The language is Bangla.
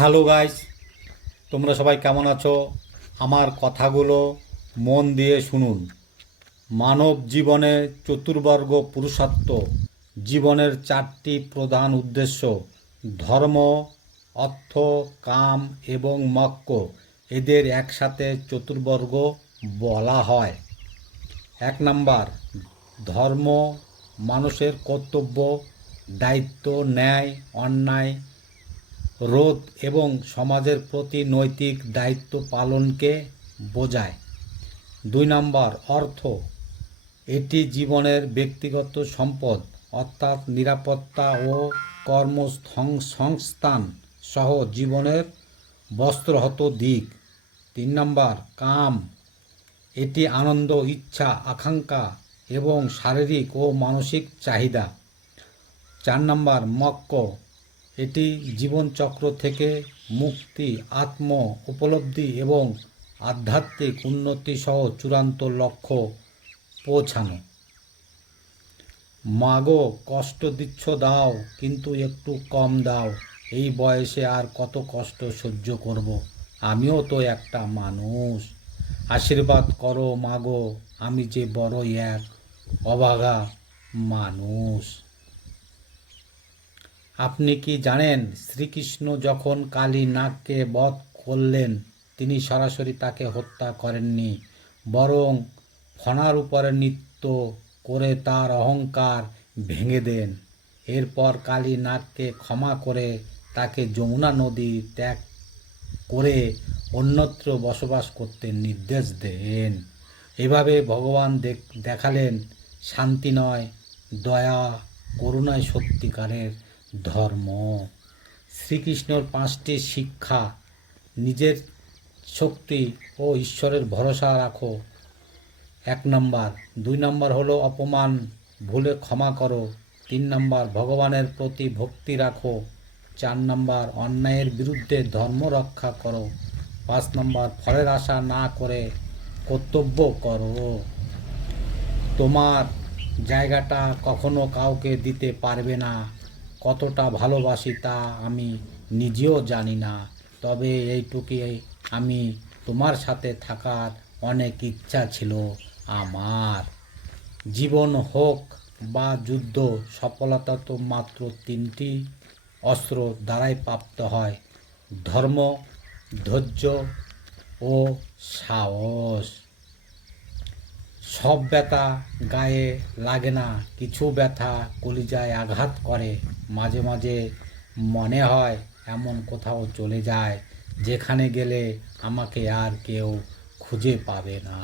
হ্যালো গাইস, তোমরা সবাই কেমন আছো? আমার কথাগুলো মন দিয়ে শুনুন। মানব জীবনে চতুর্বর্গ পুরুষার্থ জীবনের চারটি প্রধান উদ্দেশ্য, ধর্ম, অর্থ, কাম এবং মক্ক। এদের একসাথে চতুর্বর্গ বলা হয়। এক নাম্বার, ধর্ম, মানুষের কর্তব্য, দায়িত্ব, ন্যায়, অন্যায় রোধ এবং সমাজের প্রতি নৈতিক দায়িত্ব পালনকে বোঝায়। দুই নম্বর, অর্থ। এটি জীবনের ব্যক্তিগত সম্পদ, অর্থাৎ নিরাপত্তা ও কর্মসংস্থান সহ জীবনের বস্ত্রহত দিক। তিন নম্বর, কাম। এটি আনন্দ, ইচ্ছা, আকাঙ্ক্ষা এবং শারীরিক ও মানসিক চাহিদা। চার নম্বর, মক্ক। এটি জীবনচক্র থেকে মুক্তি, আত্ম উপলব্ধি এবং আধ্যাত্মিক উন্নতি সহ চূড়ান্ত লক্ষ্য পৌঁছানো। মাগো, কষ্ট দিচ্ছ, দাও, কিন্তু একটু কম দাও। এই বয়সে আর কত কষ্ট সহ্য করব? আমিও তো একটা মানুষ। আশীর্বাদ করো মাগো, আমি যে বড় এক অবাগা মানুষ। আপনি কি জানেন শ্রীকৃষ্ণ যখন কালী নাগকে বধ করলেন, তিনি সরাসরি তাকে হত্যা করেননি, বরং ফণার উপরে নৃত্য করে তার অহংকার ভেঙে দেন। এরপর কালী নাগকে ক্ষমা করে তাকে যমুনা নদী ত্যাগ করে অন্যত্র বসবাস করতে নির্দেশ দেন। এভাবে ভগবান দেখ- দেখালেন শান্তি নয়, দয়া, করুণায় সত্যিকারের ধর্ম। শ্রীকৃষ্ণর পাঁচটি শিক্ষা, নিজের শক্তি ও ঈশ্বরের ভরসা রাখো। এক নম্বর। দুই নম্বর হলো অপমান, ভুলে ক্ষমা করো। তিন নম্বর, ভগবানের প্রতি ভক্তি রাখো। চার নম্বর, অন্যায়ের বিরুদ্ধে ধর্ম রক্ষা করো। পাঁচ নম্বর, ফলের আশা না করে কর্তব্য করো। তোমার জায়গাটা কখনো কাউকে দিতে পারবে না। কতটা ভালোবাসি তা আমি নিজেও জানি না। তবে এইটুকুই আমি তোমার সাথে থাকার অনেক ইচ্ছা ছিল আমার। জীবন হোক বা যুদ্ধ, সফলতা তো মাত্র তিনটি। অস্ত্র দ্বারাই প্রাপ্ত হয়। ধর্ম, ধৈর্য ও সাহস। সব ব্যথা গায়ে লাগে না, কিছু ব্যথা কলিজায় আঘাত করে। মাঝে মাঝে মনে হয় এমন কোথাও চলে যায়, যেখানে গেলে আমাকে আর কেউ খুঁজে পাবে না।